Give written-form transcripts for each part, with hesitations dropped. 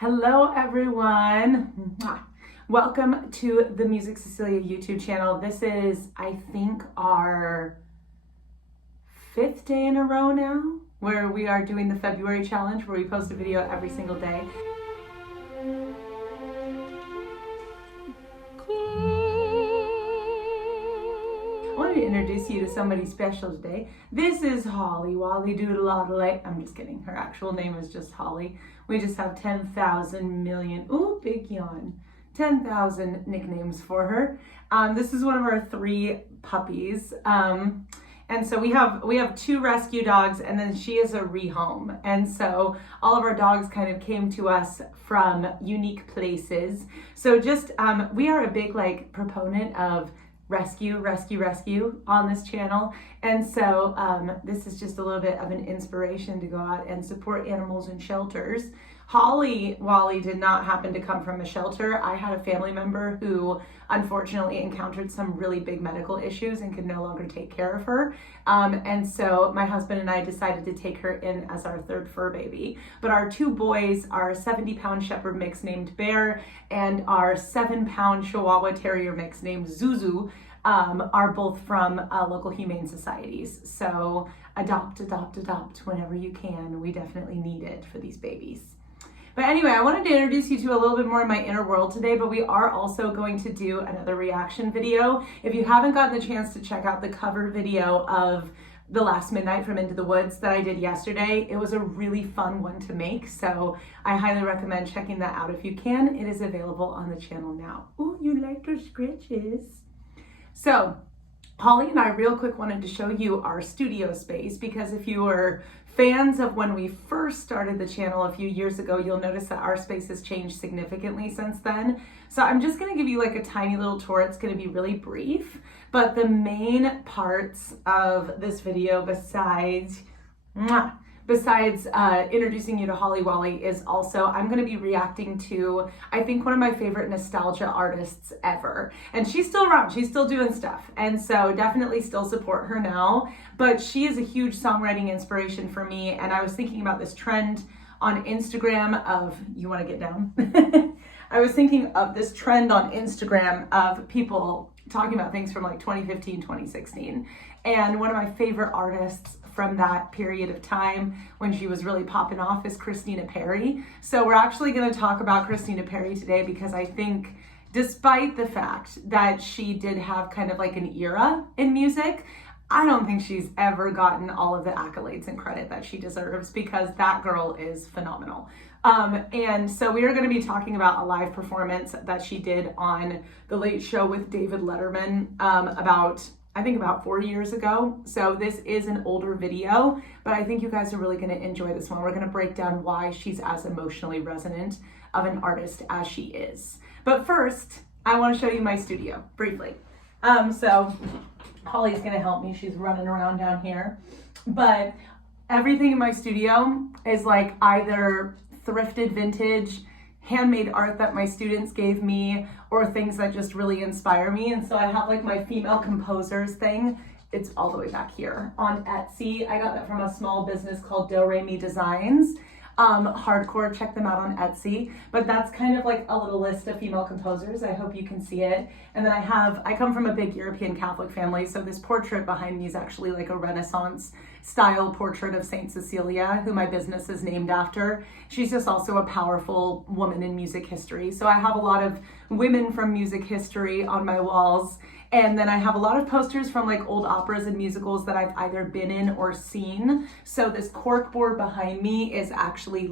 Hello everyone. Mwah. Welcome to the Music Cecilia YouTube channel. This is, I think, our 5th day in a row now where we are doing the February challenge where we post a video every single day. I wanted to introduce you to somebody special today. This is Holly Wally Doodle-Oddle. I'm just kidding. Her actual name is just Holly. We just have 10,000 million, ooh, big yawn, 10,000 nicknames for her. This is one of our 3 puppies. And so we have 2 rescue dogs, and then she is a rehome. And so all of our dogs kind of came to us from unique places. So just, we are a big proponent of rescue on this channel. And so this is just a little bit of an inspiration to go out and support animals in shelters. Holly Wally did not happen to come from a shelter. I had a family member who unfortunately encountered some really big medical issues and could no longer take care of her. And so my husband and I decided to take her in as our 3rd fur baby. But our 2 boys, our 70-pound shepherd mix named Bear and our 7-pound Chihuahua Terrier mix named Zuzu, are both from local humane societies. So adopt whenever you can. We definitely need it for these babies. But anyway, I wanted to introduce you to a little bit more of my inner world today, but we are also going to do another reaction video. If you haven't gotten the chance to check out the cover video of The Last Midnight from Into the Woods that I did yesterday, it was a really fun one to make, so I highly recommend checking that out if you can. It is available on the channel now. Ooh, you like those scratches. So, Holly and I real quick wanted to show you our studio space, because if you were fans of when we first started the channel a few years ago, you'll notice that our space has changed significantly since then. So I'm just gonna give you a tiny little tour. It's gonna be really brief, but the main parts of this video besides introducing you to Holly Wally is also, I'm going to be reacting to, I think, one of my favorite nostalgia artists ever. And she's still around, she's still doing stuff. And so definitely still support her now, but she is a huge songwriting inspiration for me. And I was thinking about this trend on Instagram of, you want to get down? I was thinking of this trend on Instagram of people talking about things from 2015, 2016. And one of my favorite artists from that period of time when she was really popping off is Perri. So we're actually going to talk about Christina Perri today, because I think despite the fact that she did have kind of an era in music, I don't think she's ever gotten all of the accolades and credit that she deserves, because that girl is phenomenal. And so we are going to be talking about a live performance that she did on The Late Show with David Letterman about 4 years ago. So this is an older video, but I think you guys are really going to enjoy this one. We're going to break down why she's as emotionally resonant of an artist as she is. But first, I want to show you my studio briefly. So Holly's going to help me. She's running around down here. But everything in my studio is either thrifted vintage, handmade art that my students gave me, or things that just really inspire me. And so I have my female composers thing. It's all the way back here on Etsy. I got that from a small business called Do Re Mi Designs. Hardcore, check them out on Etsy. But that's kind of a little list of female composers. I hope you can see it. And then I come from a big European Catholic family, so this portrait behind me is actually a Renaissance style portrait of Saint Cecilia, who my business is named after. She's just also a powerful woman in music history. So I have a lot of women from music history on my walls. And then I have a lot of posters from old operas and musicals that I've either been in or seen. So this cork board behind me is actually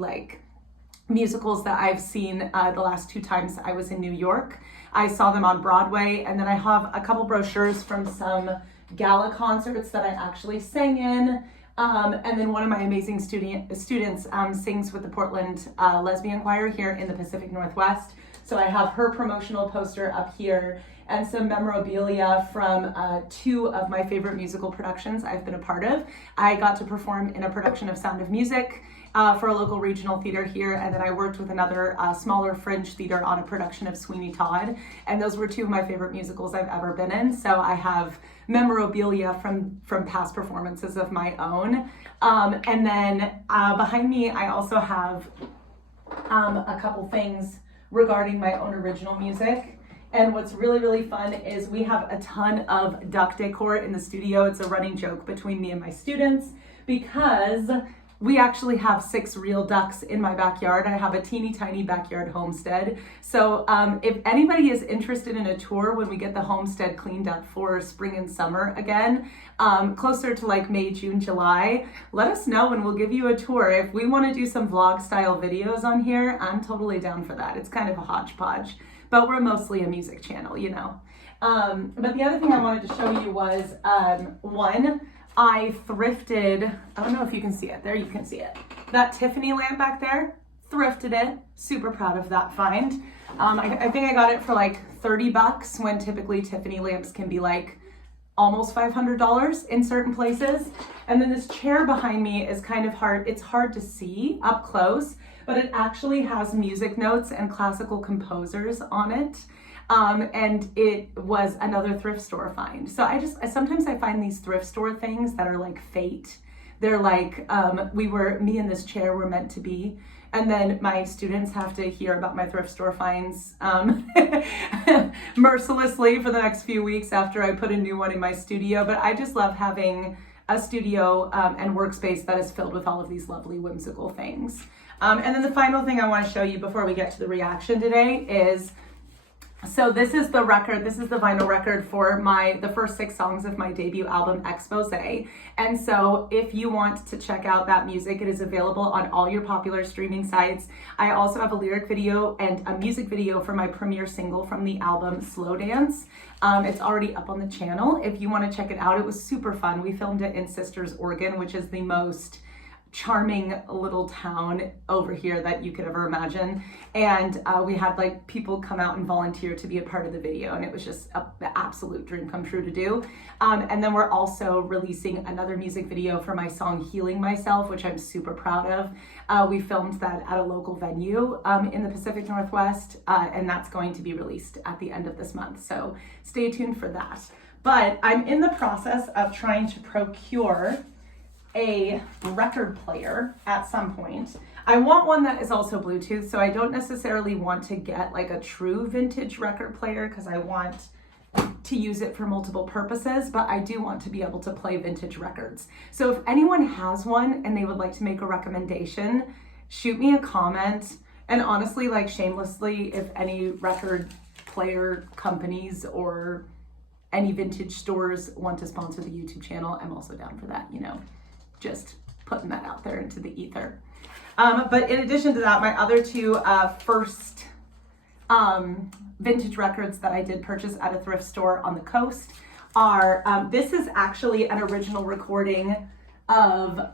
musicals that I've seen the last 2 times I was in New York. I saw them on Broadway, and then I have a couple brochures from some gala concerts that I actually sang in. And then one of my amazing students sings with the Portland Lesbian Choir here in the Pacific Northwest. So I have her promotional poster up here, and some memorabilia from 2 of my favorite musical productions I've been a part of. I got to perform in a production of Sound of Music for a local regional theater here, and then I worked with another smaller fringe theater on a production of Sweeney Todd, and those were 2 of my favorite musicals I've ever been in. So I have memorabilia from past performances of my own. And then behind me I also have a couple things regarding my own original music. And what's really, really fun is we have a ton of duck decor in the studio. It's a running joke between me and my students because we actually have 6 real ducks in my backyard. I have a teeny tiny backyard homestead. So if anybody is interested in a tour when we get the homestead cleaned up for spring and summer again, closer to like May, June, July, let us know and we'll give you a tour. If we want to do some vlog style videos on here, I'm totally down for that. It's kind of a hodgepodge, but we're mostly a music channel, you know. But the other thing I wanted to show you was one, I thrifted, I don't know if you can see it, there you can see it. That Tiffany lamp back there, thrifted it, super proud of that find. I think I got it for like 30 bucks when typically Tiffany lamps can be like almost $500 in certain places. And then this chair behind me is kind of hard, it's hard to see up close, but it actually has music notes and classical composers on it. And it was another thrift store find. So sometimes I find these thrift store things that are like fate. They're like, me and this chair were meant to be. And then my students have to hear about my thrift store finds mercilessly for the next few weeks after I put a new one in my studio. But I just love having a studio and workspace that is filled with all of these lovely whimsical things. And then the final thing I want to show you before we get to the reaction today is, so this is the record, this is the vinyl record for the first 6 songs of my debut album, Expose. And so if you want to check out that music, it is available on all your popular streaming sites. I also have a lyric video and a music video for my premiere single from the album, Slow Dance. It's already up on the channel. If you want to check it out, it was super fun. We filmed it in Sisters, Oregon, which is the most charming little town over here that you could ever imagine. And we had like people come out and volunteer to be a part of the video, and it was just the absolute dream come true to do. And then we're also releasing another music video for my song Healing Myself, which I'm super proud of. We filmed that at a local venue in the Pacific Northwest, and that's going to be released at the end of this month. So stay tuned for that. But I'm in the process of trying to procure a record player at some point. I want one that is also Bluetooth, so I don't necessarily want to get like a true vintage record player because I want to use it for multiple purposes, but I do want to be able to play vintage records. So if anyone has one and they would like to make a recommendation, shoot me a comment. And honestly, like shamelessly, if any record player companies or any vintage stores want to sponsor the YouTube channel, I'm also down for that, you know. Just putting that out there into the ether. But in addition to that, my other 2 first vintage records that I did purchase at a thrift store on the coast are, this is actually an original recording of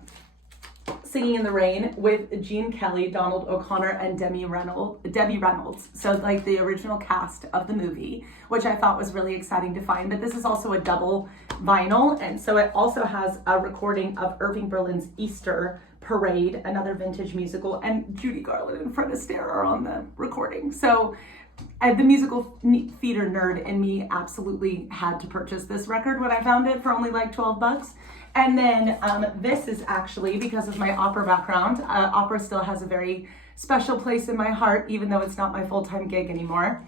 Singing in the Rain with Gene Kelly, Donald O'Connor, and Debbie Reynolds. So like the original cast of the movie, which I thought was really exciting to find. But this is also a double vinyl. And so it also has a recording of Irving Berlin's Easter Parade, another vintage musical, and Judy Garland and Fred Astaire are on the recording. So the musical theater nerd in me absolutely had to purchase this record when I found it for only like 12 bucks. And then this is actually, because of my opera background, opera still has a very special place in my heart, even though it's not my full-time gig anymore.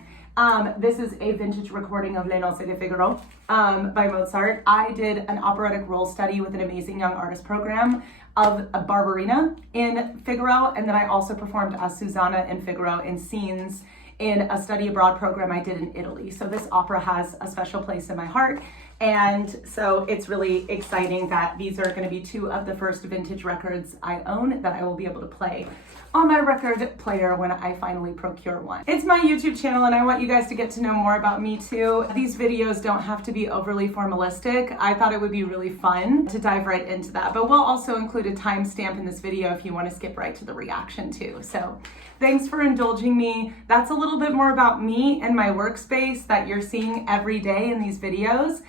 This is a vintage recording of Les Nozze de Figaro by Mozart. I did an operatic role study with an amazing young artist program of a Barberina in Figaro, and then I also performed as Susanna in Figaro in scenes in a study abroad program I did in Italy. So this opera has a special place in my heart. And so it's really exciting that these are going to be 2 of the first vintage records I own that I will be able to play on my record player when I finally procure one. It's my YouTube channel and I want you guys to get to know more about me too. These videos don't have to be overly formalistic. I thought it would be really fun to dive right into that, but we'll also include a timestamp in this video if you want to skip right to the reaction too. So thanks for indulging me. That's a little bit more about me and my workspace that you're seeing every day in these videos.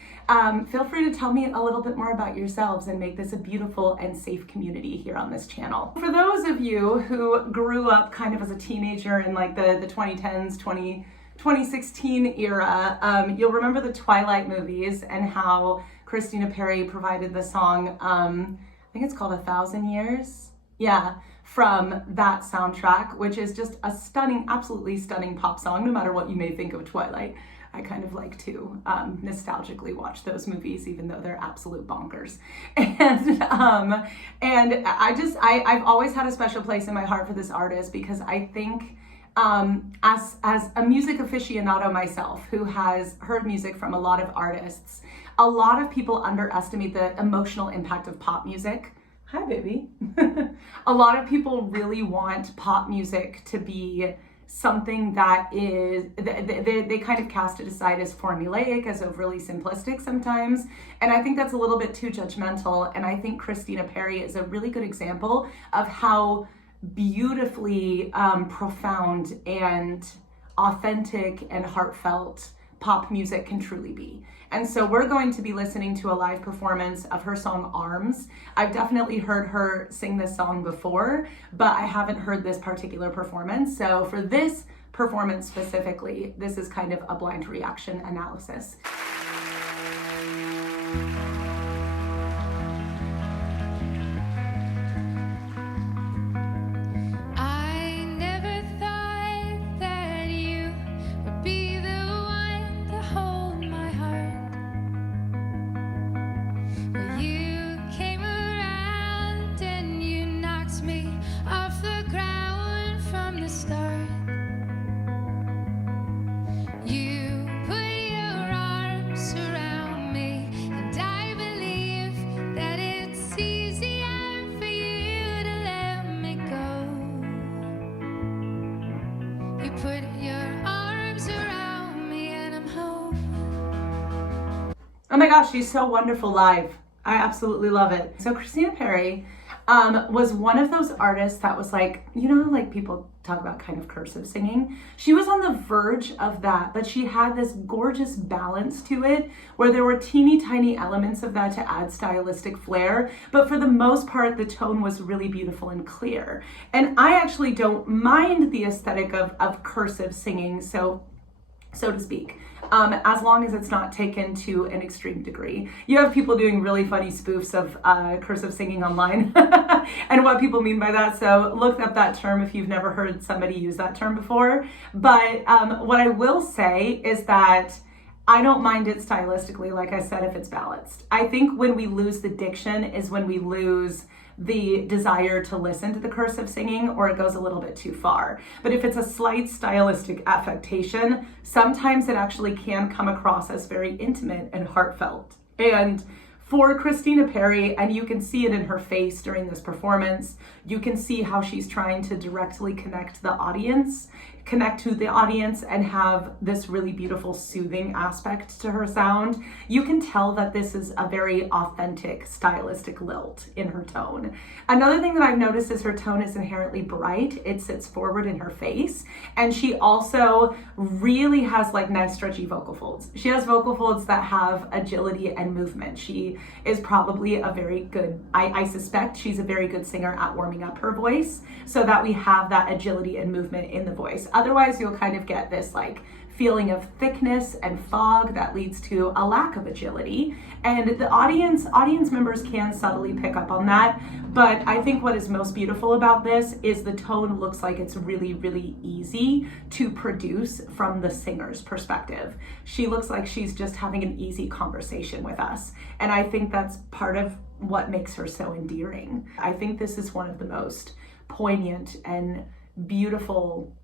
Feel free to tell me a little bit more about yourselves and make this a beautiful and safe community here on this channel. For those of you who grew up kind of as a teenager in like the 2010s, 2016 era, you'll remember the Twilight movies and how Christina Perri provided the song, I think it's called 1,000 Years? Yeah, from that soundtrack, which is just a stunning, absolutely stunning pop song, no matter what you may think of Twilight. I kind of like to nostalgically watch those movies, even though they're absolute bonkers. And I've always had a special place in my heart for this artist, because I think as a music aficionado myself, who has heard music from a lot of artists, a lot of people underestimate the emotional impact of pop music. Hi, baby. A lot of people really want pop music to be something that is, they kind of cast it aside as formulaic, as overly simplistic sometimes. And I think that's a little bit too judgmental. And I think Christina Perri is a really good example of how beautifully profound and authentic and heartfelt pop music can truly be. And so we're going to be listening to a live performance of her song Arms. I've definitely heard her sing this song before, but I haven't heard this particular performance. So for this performance specifically, this is kind of a blind reaction analysis. Oh my gosh, she's so wonderful live. I absolutely love it. So Christina Perri was one of those artists that was like, you know, like people talk about kind of cursive singing. She was on the verge of that, but she had this gorgeous balance to it where there were teeny tiny elements of that to add stylistic flair. But for the most part, the tone was really beautiful and clear. And I actually don't mind the aesthetic of cursive singing, so to speak. As long as it's not taken to an extreme degree. You have people doing really funny spoofs of cursive singing online and what people mean by that. So look up that term if you've never heard somebody use that term before. But what I will say is that I don't mind it stylistically, like I said, if it's balanced. I think when we lose the diction is when we lose the desire to listen to the cursive singing, or it goes a little bit too far. But if it's a slight stylistic affectation, sometimes it actually can come across as very intimate and heartfelt. And for Christina Perri, and you can see it in her face during this performance, you can see how she's trying to directly connect to the audience and have this really beautiful soothing aspect to her sound. You can tell that this is a very authentic stylistic lilt in her tone. Another thing that I've noticed is her tone is inherently bright. It sits forward in her face, and she also really has like nice stretchy vocal folds. She has vocal folds that have agility and movement. She is probably a very good, I suspect she's a very good singer at warming up her voice so that we have that agility and movement in the voice. Otherwise, you'll kind of get this like feeling of thickness and fog that leads to a lack of agility. And the audience members can subtly pick up on that. But I think what is most beautiful about this is the tone looks like it's really, really easy to produce from the singer's perspective. She looks like she's just having an easy conversation with us. And I think that's part of what makes her so endearing. I think this is one of the most poignant and beautiful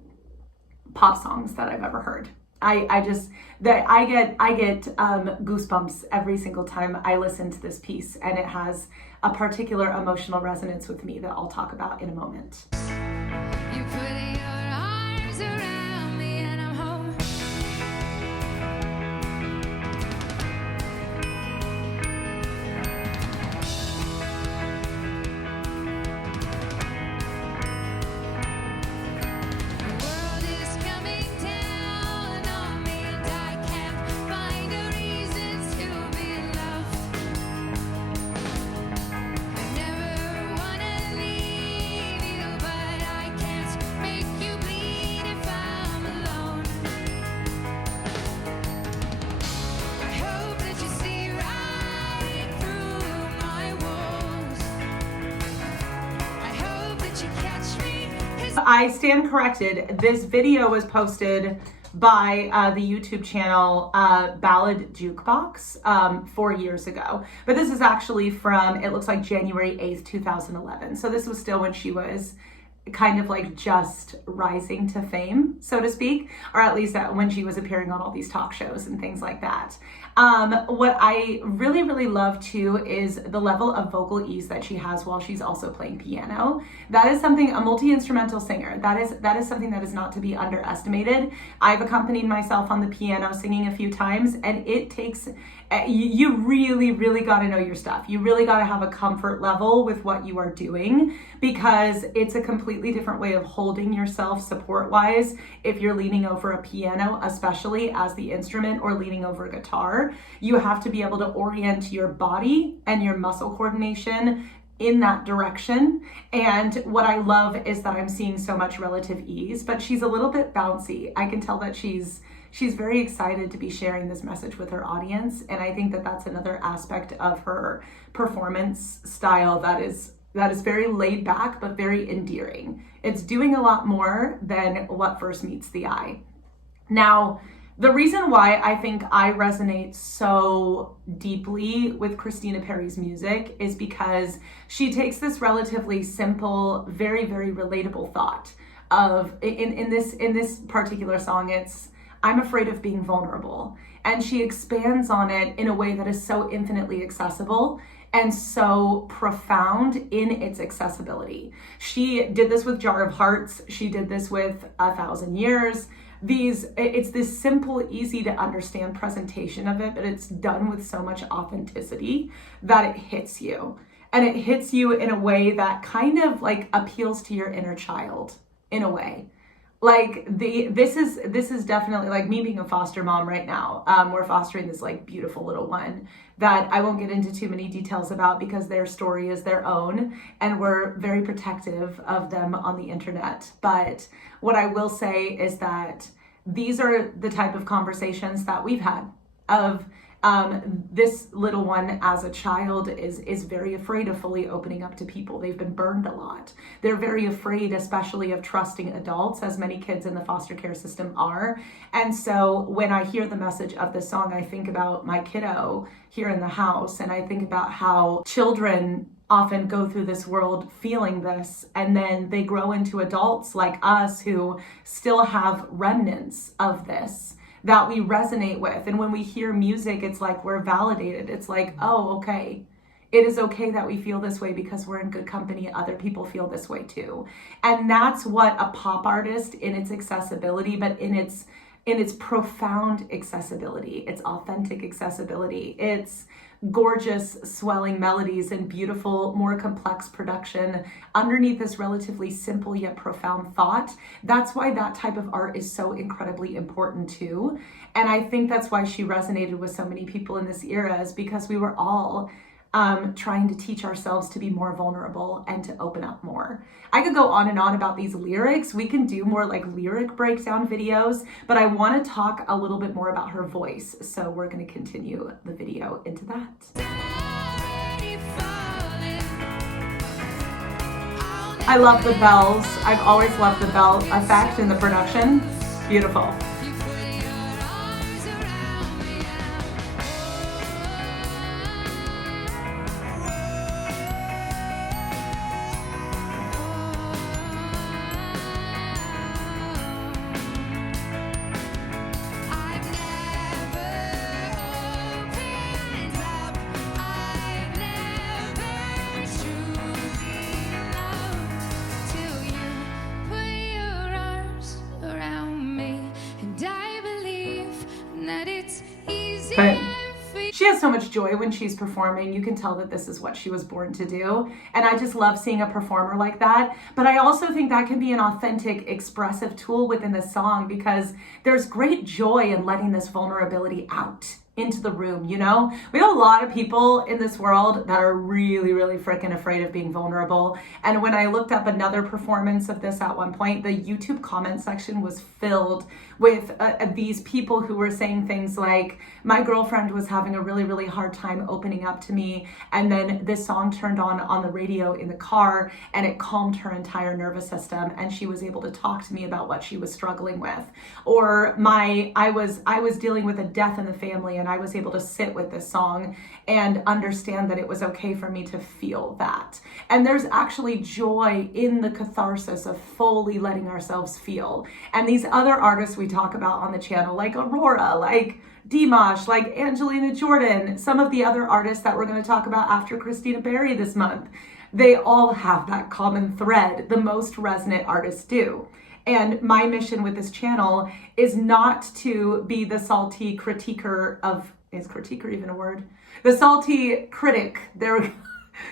pop songs that I've ever heard. I get goosebumps every single time I listen to this piece, and it has a particular emotional resonance with me that I'll talk about in a moment. You put your arms around me and I'm home. Make I stand corrected, this video was posted by the YouTube channel Ballad Jukebox 4 years ago. But this is actually from, it looks like January 8th, 2011. So this was still when she was kind of like just rising to fame, so to speak, or at least when she was appearing on all these talk shows and things like that. What I really, really love too is the level of vocal ease that she has while she's also playing piano. That is something, a multi-instrumental singer, that is something that is not to be underestimated. I've accompanied myself on the piano singing a few times, and it takes, you really, really got to know your stuff. You really got to have a comfort level with what you are doing, because it's a completely different way of holding yourself support-wise if you're leaning over a piano, especially as the instrument, or leaning over a guitar. You have to be able to orient your body and your muscle coordination in that direction. And what I love is that I'm seeing so much relative ease, but she's a little bit bouncy. I can tell that she's very excited to be sharing this message with her audience. And I think that that's another aspect of her performance style that is very laid back, but very endearing. It's doing a lot more than what first meets the eye. Now, the reason why I think I resonate so deeply with Christina Perri's music is because she takes this relatively simple, very, very relatable thought of, in this particular song, it's, I'm afraid of being vulnerable. And she expands on it in a way that is so infinitely accessible and so profound in its accessibility. She did this with Jar of Hearts. She did this with 1,000 Years. It's this simple, easy to understand presentation of it, but it's done with so much authenticity that it hits you. And it hits you in a way that kind of like appeals to your inner child in a way. Like this is definitely like me being a foster mom right now. We're fostering this like beautiful little one that I won't get into too many details about because their story is their own, and we're very protective of them on the internet. But what I will say is that these are the type of conversations that we've had of this little one as a child is very afraid of fully opening up to people. They've been burned a lot. They're very afraid, especially of trusting adults, as many kids in the foster care system are. And so when I hear the message of this song, I think about my kiddo here in the house, and I think about how children often go through this world feeling this, and then they grow into adults like us who still have remnants of this that we resonate with. And when we hear music, it's like we're validated. It's like, oh, okay. It is okay that we feel this way because we're in good company. Other people feel this way too. And that's what a pop artist, in its accessibility, but in its profound accessibility, its authentic accessibility, its gorgeous swelling melodies and beautiful, more complex production underneath this relatively simple yet profound thought. That's why that type of art is so incredibly important too. And I think that's why she resonated with so many people in this era, is because we were all trying to teach ourselves to be more vulnerable and to open up more. I could go on and on about these lyrics. We can do more like lyric breakdown videos, but I want to talk a little bit more about her voice. So we're going to continue the video into that. I love the bells. I've always loved the bell effect in the production. Beautiful. But she has so much joy when she's performing. You can tell that this is what she was born to do. And I just love seeing a performer like that. But I also think that can be an authentic, expressive tool within the song, because there's great joy in letting this vulnerability out. into the room, you know? We have a lot of people in this world that are really, really freaking afraid of being vulnerable. And when I looked up another performance of this at one point, the YouTube comment section was filled with these people who were saying things like, my girlfriend was having a really, really hard time opening up to me, and then this song turned on the radio in the car, and it calmed her entire nervous system, and she was able to talk to me about what she was struggling with. Or I was dealing with a death in the family, and I was able to sit with this song and understand that it was okay for me to feel that. And there's actually joy in the catharsis of fully letting ourselves feel. And these other artists we talk about on the channel, like Aurora, like Dimash, like Angelina Jordan, some of the other artists that we're going to talk about after Christina Perri this month, they all have that common thread. The most resonant artists do. And my mission with this channel is not to be the salty critiquer of, is critiquer even a word? The salty critic, there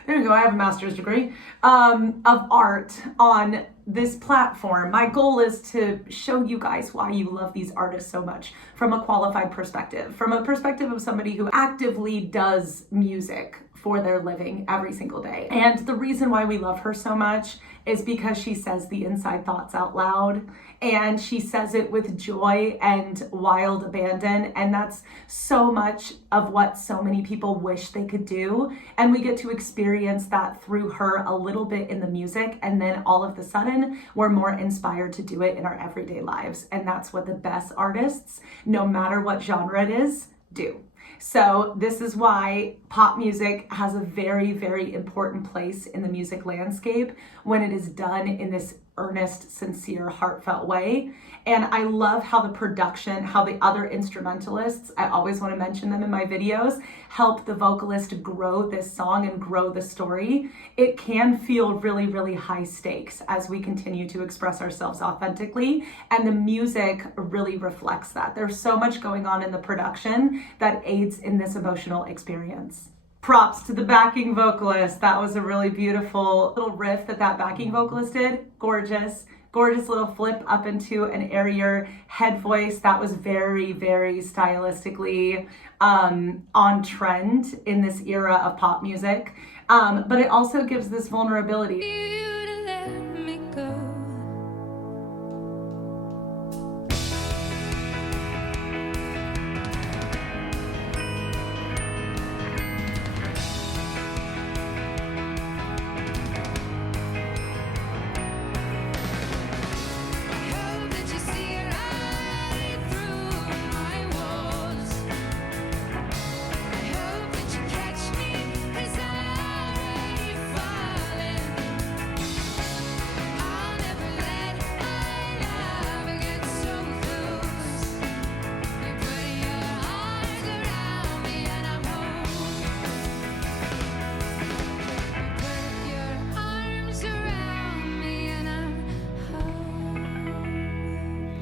you go, I have a master's degree, of art on this platform. My goal is to show you guys why you love these artists so much from a qualified perspective, from a perspective of somebody who actively does music for their living every single day. And the reason why we love her so much is because she says the inside thoughts out loud, and she says it with joy and wild abandon. And that's so much of what so many people wish they could do. And we get to experience that through her a little bit in the music. And then all of a sudden, we're more inspired to do it in our everyday lives. And that's what the best artists, no matter what genre it is, do. So this is why pop music has a very, very important place in the music landscape when it is done in this earnest, sincere, heartfelt way. And I love how the production, how the other instrumentalists, I always want to mention them in my videos, help the vocalist grow this song and grow the story. It can feel really, really high stakes as we continue to express ourselves authentically. And the music really reflects that. There's so much going on in the production that aids in this emotional experience. Props to the backing vocalist. That was a really beautiful little riff that backing vocalist did. Gorgeous. Gorgeous little flip up into an airier head voice. That was very, very stylistically on trend in this era of pop music. But it also gives this vulnerability.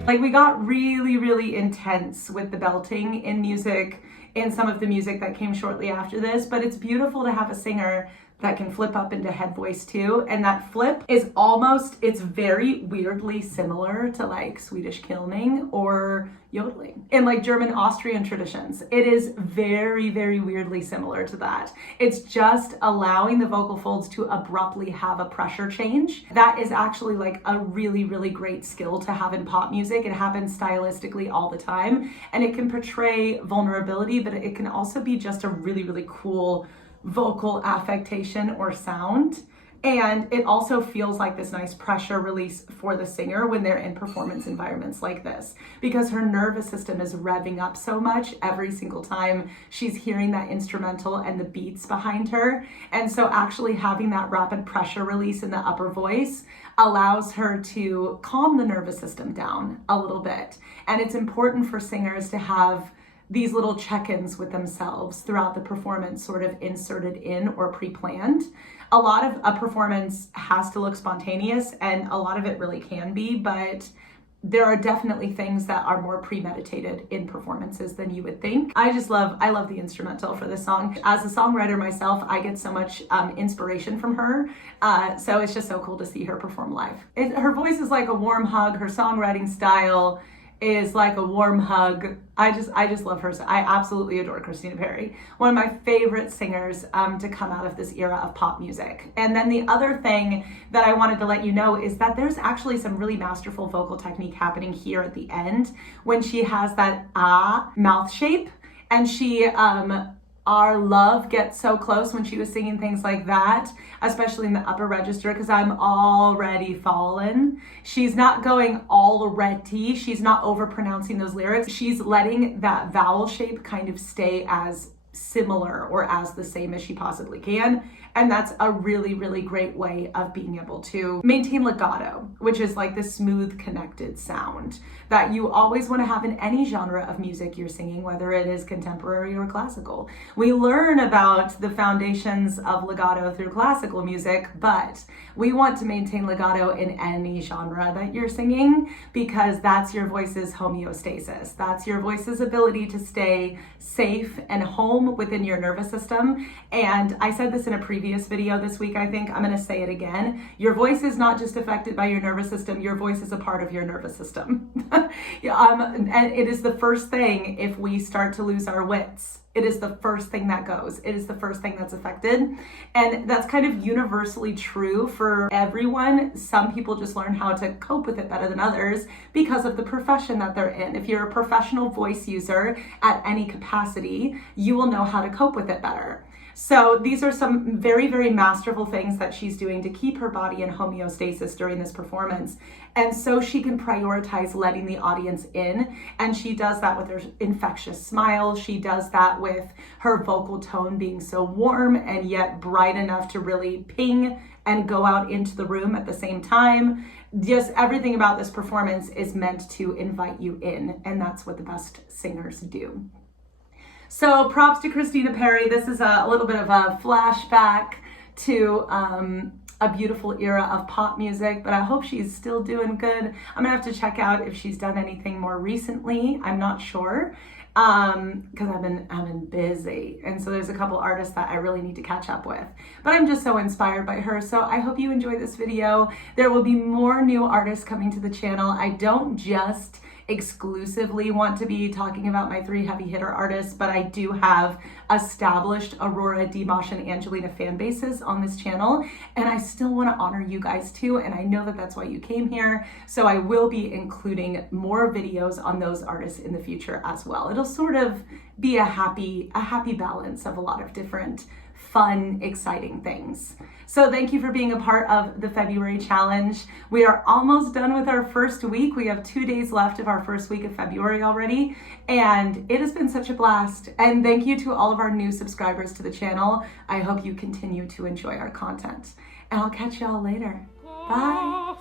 Like, we got really, really intense with the belting in music, in some of the music that came shortly after this, but it's beautiful to have a singer that can flip up into head voice too. And that flip is almost, it's very weirdly similar to like Swedish kilning or yodeling in like German Austrian traditions. It is very, very weirdly similar to that. It's just allowing the vocal folds to abruptly have a pressure change. That is actually like a really, really great skill to have in pop music. It happens stylistically all the time, and it can portray vulnerability, but it can also be just a really, really cool vocal affectation or sound. And it also feels like this nice pressure release for the singer when they're in performance environments like this, because her nervous system is revving up so much every single time she's hearing that instrumental and the beats behind her. And so actually having that rapid pressure release in the upper voice allows her to calm the nervous system down a little bit. And it's important for singers to have these little check-ins with themselves throughout the performance, sort of inserted in or pre-planned. A lot of a performance has to look spontaneous, and a lot of it really can be, but there are definitely things that are more premeditated in performances than you would think. I love the instrumental for this song. As a songwriter myself, I get so much inspiration from her. So it's just so cool to see her perform live. Her voice is like a warm hug. Her songwriting style is like a warm hug. I just love her. So I absolutely adore Christina Perri. One of my favorite singers to come out of this era of pop music. And then the other thing that I wanted to let you know is that there's actually some really masterful vocal technique happening here at the end when she has that mouth shape, and she our love gets so close when she was singing things like that, especially in the upper register, because I'm already fallen. She's not going already. She's not overpronouncing those lyrics. She's letting that vowel shape kind of stay as similar or as the same as she possibly can. And that's a really, really great way of being able to maintain legato, which is like the smooth, connected sound that you always want to have in any genre of music you're singing, whether it is contemporary or classical. We learn about the foundations of legato through classical music, but we want to maintain legato in any genre that you're singing, because that's your voice's homeostasis. That's your voice's ability to stay safe and home within your nervous system. And I said this in a previous video this week, I think I'm going to say it again. Your voice is not just affected by your nervous system, your voice is a part of your nervous system. And it is the first thing if we start to lose our wits. It is the first thing that goes. It is the first thing that's affected. And that's kind of universally true for everyone. Some people just learn how to cope with it better than others because of the profession that they're in. If you're a professional voice user at any capacity, you will know how to cope with it better. So these are some very, very masterful things that she's doing to keep her body in homeostasis during this performance. And so she can prioritize letting the audience in. And she does that with her infectious smile. She does that with her vocal tone being so warm and yet bright enough to really ping and go out into the room at the same time. Just everything about this performance is meant to invite you in. And that's what the best singers do. So props to Christina Perri. This is a little bit of a flashback to a beautiful era of pop music, but I hope she's still doing good. I'm gonna have to check out if she's done anything more recently. I'm not sure, because I've been busy. And so there's a couple artists that I really need to catch up with. But I'm just so inspired by her. So I hope you enjoyed this video. There will be more new artists coming to the channel. I don't just exclusively want to be talking about my 3 heavy hitter artists, but I do have established Aurora, Dimash, and Angelina fan bases on this channel, and I still want to honor you guys too, and I know that that's why you came here, so I will be including more videos on those artists in the future as well. It'll sort of be a happy balance of a lot of different fun, exciting things. So thank you for being a part of the February challenge. We are almost done with our first week. We have 2 days left of our first week of February already, and it has been such a blast. And thank you to all of our new subscribers to the channel. I hope you continue to enjoy our content. And I'll catch y'all later. Bye.